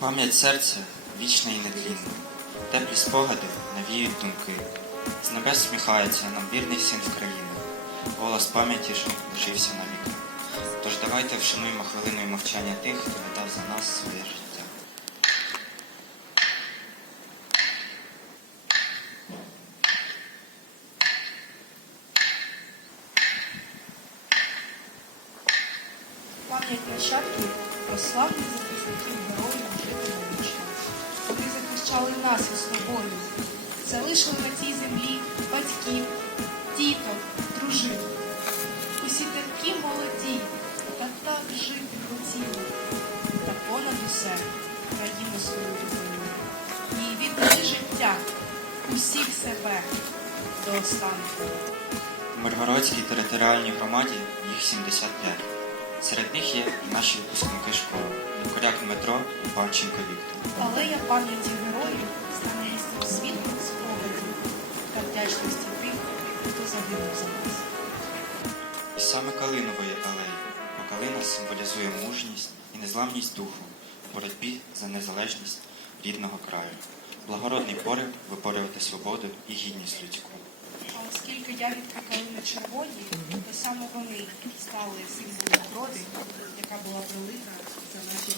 Пам'ять серця вічна і нетлінна, теплі спогади навіють думки. З небес сміхається нам вірний син в країни, голос пам'яті ж лишився на віки. Тож давайте вшануємо хвилиною мовчання тих, хто віддав за нас своє життя. Пам'ять нащадків про славних захисників героїв житиме вічно. Вони захищали нас із свободу, залишили на цій землі батьків, діток, дружин. Усі такі молоді, та так жити хотіли. Та понад усе країну свою любили. І віддали життя, усіх себе до останку. У Миргородській територіальній громаді їх 75. Серед них є і наші випускники школи Коряк Дмитро і Павченко Віктор. Алея пам'яті героїв стане місцем світлих спогадів та вдячності тих, хто загинув за нас. І саме Калинової алеї, бо калина символізує мужність і незламність духу в боротьбі за незалежність рідного краю. Благородний порив виборювати свободу і гідність людську. Оскільки ягідки на червоні, то саме вони стали символом крові, яка була пролита за наші